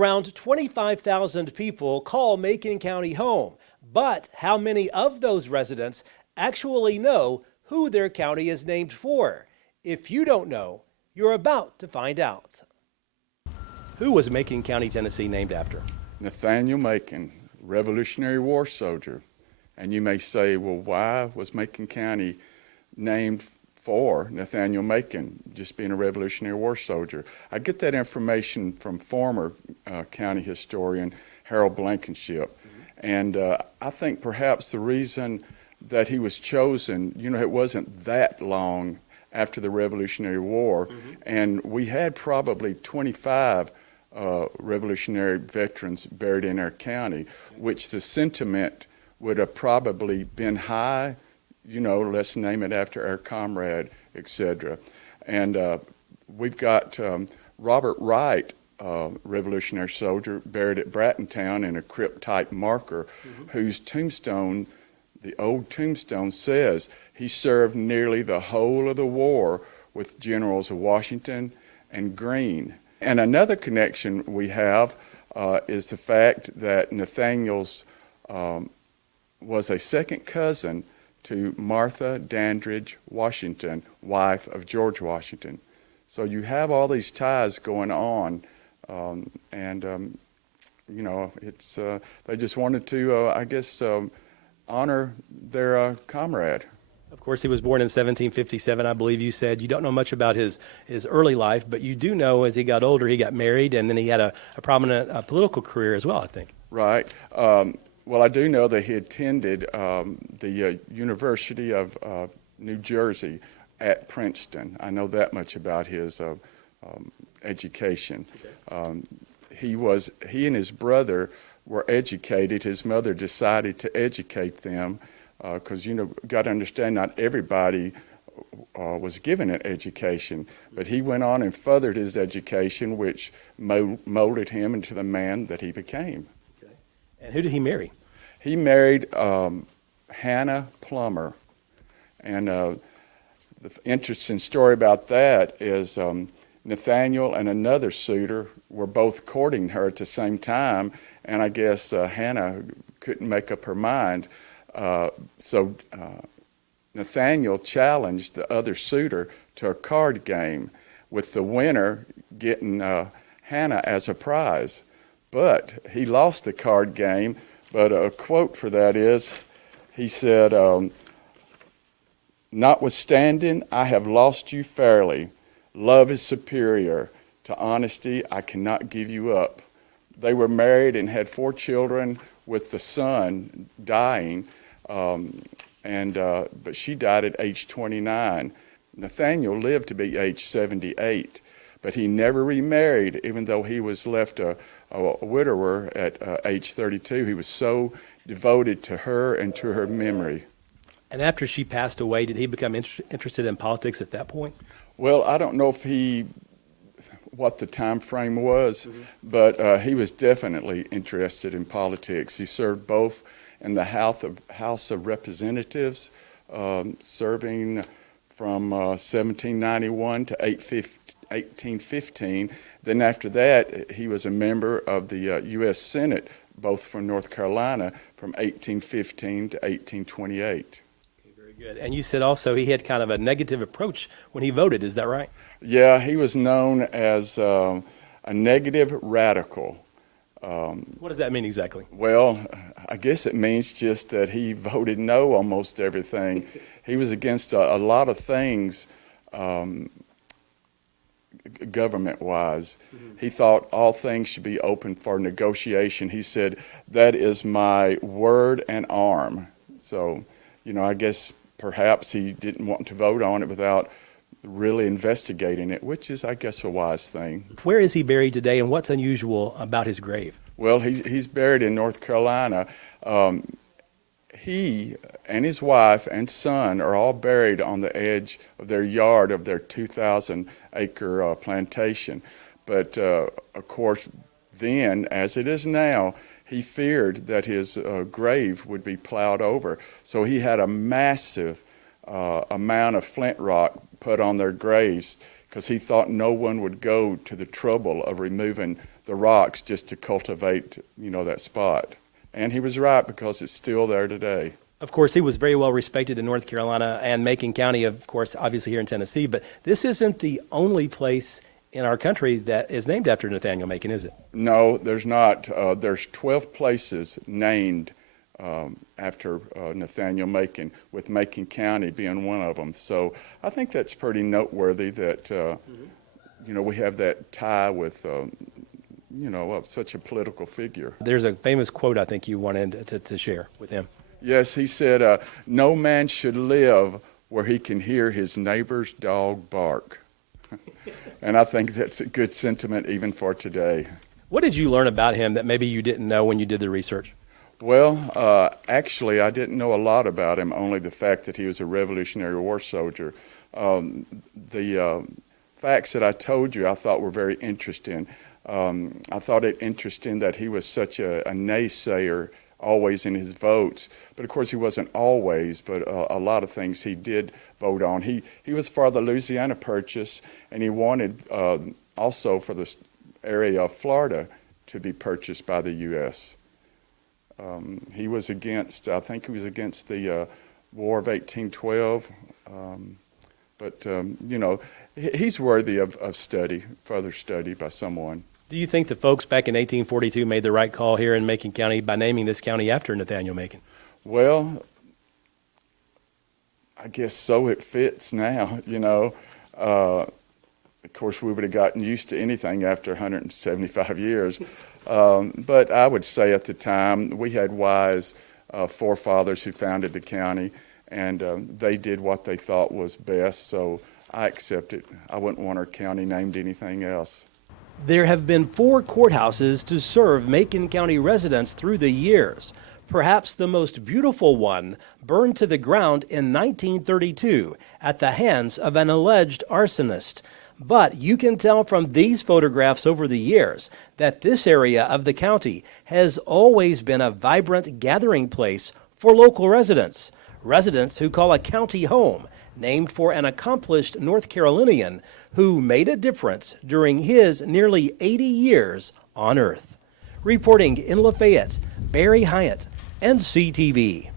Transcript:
Around 25,000 people call Macon County home, but how many of those residents actually know who their county is named for? If you don't know, you're about to find out. Who was Macon County, Tennessee named after? Nathaniel Macon, Revolutionary War soldier. And you may say, well, why was Macon County named for Nathaniel Macon, just being a Revolutionary War soldier? I get that information from former county historian Harold Blankenship. And I think perhaps the reason that he was chosen, it wasn't that long after the Revolutionary War, and we had probably 25 Revolutionary veterans buried in our county, which the sentiment would have probably been high, let's name it after our comrade, etc. And we've got Robert Wright, Revolutionary soldier, buried at Brattontown in a crypt-type marker, whose tombstone, the old tombstone, says he served nearly the whole of the war with Generals Washington and Greene. And another connection we have is the fact that Nathaniel's was a second cousin to Martha Dandridge Washington, wife of George Washington. So you have all these ties going on, it's they just wanted to, honor their comrade. Of course, he was born in 1757, I believe you said. You don't know much about his early life, but you do know as he got older, he got married, and then he had a prominent political career as well, I think. Right. Well, I do know that he attended the University of New Jersey at Princeton. I know that much about his education. Okay. He and his brother were educated. His mother decided to educate them because, got to understand, not everybody was given an education, but he went on and furthered his education, which molded him into the man that he became. Okay. And who did he marry? He married Hannah Plummer. And the interesting story about that is Nathaniel and another suitor were both courting her at the same time, and I guess Hannah couldn't make up her mind. So Nathaniel challenged the other suitor to a card game, with the winner getting Hannah as a prize. But he lost the card game, but a quote for that is, he said, "Notwithstanding, I have lost you fairly. Love is superior. To honesty, I cannot give you up." They were married and had 4 children, with the son dying, but she died at age 29. Nathaniel lived to be age 78, but he never remarried, even though he was left a widower at age 32. He was so devoted to her and to her memory. And after she passed away, did he become interested in politics at that point? Well, I don't know what the time frame was, but he was definitely interested in politics. He served both in the House of Representatives, serving from 1791 to 1815. Then after that, he was a member of the U.S. Senate, both from North Carolina, from 1815 to 1828. Good. And you said also he had kind of a negative approach when he voted. Is that right? Yeah, he was known as a negative radical. What does that mean exactly? Well, I guess it means just that he voted no on most everything. He was against a lot of things government-wise. He thought all things should be open for negotiation. He said, "That is my word and arm." So, I guess perhaps he didn't want to vote on it without really investigating it, which is, I guess, a wise thing. Where is he buried today, and what's unusual about his grave? Well, he's buried in North Carolina. He and his wife and son are all buried on the edge of their yard of their 2,000-acre plantation. But, of course, then, as it is now, he feared that his grave would be plowed over. So he had a massive amount of flint rock put on their graves because he thought no one would go to the trouble of removing the rocks just to cultivate, that spot. And he was right, because it's still there today. Of course, he was very well respected in North Carolina and Macon County, of course, obviously here in Tennessee. But this isn't the only place in our country that is named after Nathaniel Macon, is it? No, there's not. There's 12 places named after Nathaniel Macon, with Macon County being one of them. So I think that's pretty noteworthy that, we have that tie with, such a political figure. There's a famous quote I think you wanted to share with him. Yes, he said, no man should live where he can hear his neighbor's dog bark. And I think that's a good sentiment even for today. What did you learn about him that maybe you didn't know when you did the research? Well, actually, I didn't know a lot about him, only the fact that he was a Revolutionary War soldier. The facts that I told you I thought were very interesting. I thought it interesting that he was such a naysayer always in his votes, but of course he wasn't always, but a lot of things he did vote on. He was for the Louisiana Purchase, and he wanted also for the area of Florida to be purchased by the U.S. He was against, I think he was against the War of 1812, but he's worthy of study, further study by someone. Do you think the folks back in 1842 made the right call here in Macon County by naming this county after Nathaniel Macon? Well, I guess so. It fits now, Of course, we would have gotten used to anything after 175 years. But I would say at the time, we had wise forefathers who founded the county, and they did what they thought was best, so I accept it. I wouldn't want our county named anything else. There have been 4 courthouses to serve Macon County residents through the years. Perhaps the most beautiful one burned to the ground in 1932 at the hands of an alleged arsonist. But you can tell from these photographs over the years that this area of the county has always been a vibrant gathering place for local residents. Residents who call a county home, named for an accomplished North Carolinian who made a difference during his nearly 80 years on Earth. Reporting in Lafayette, Barry Hyatt, NCTV.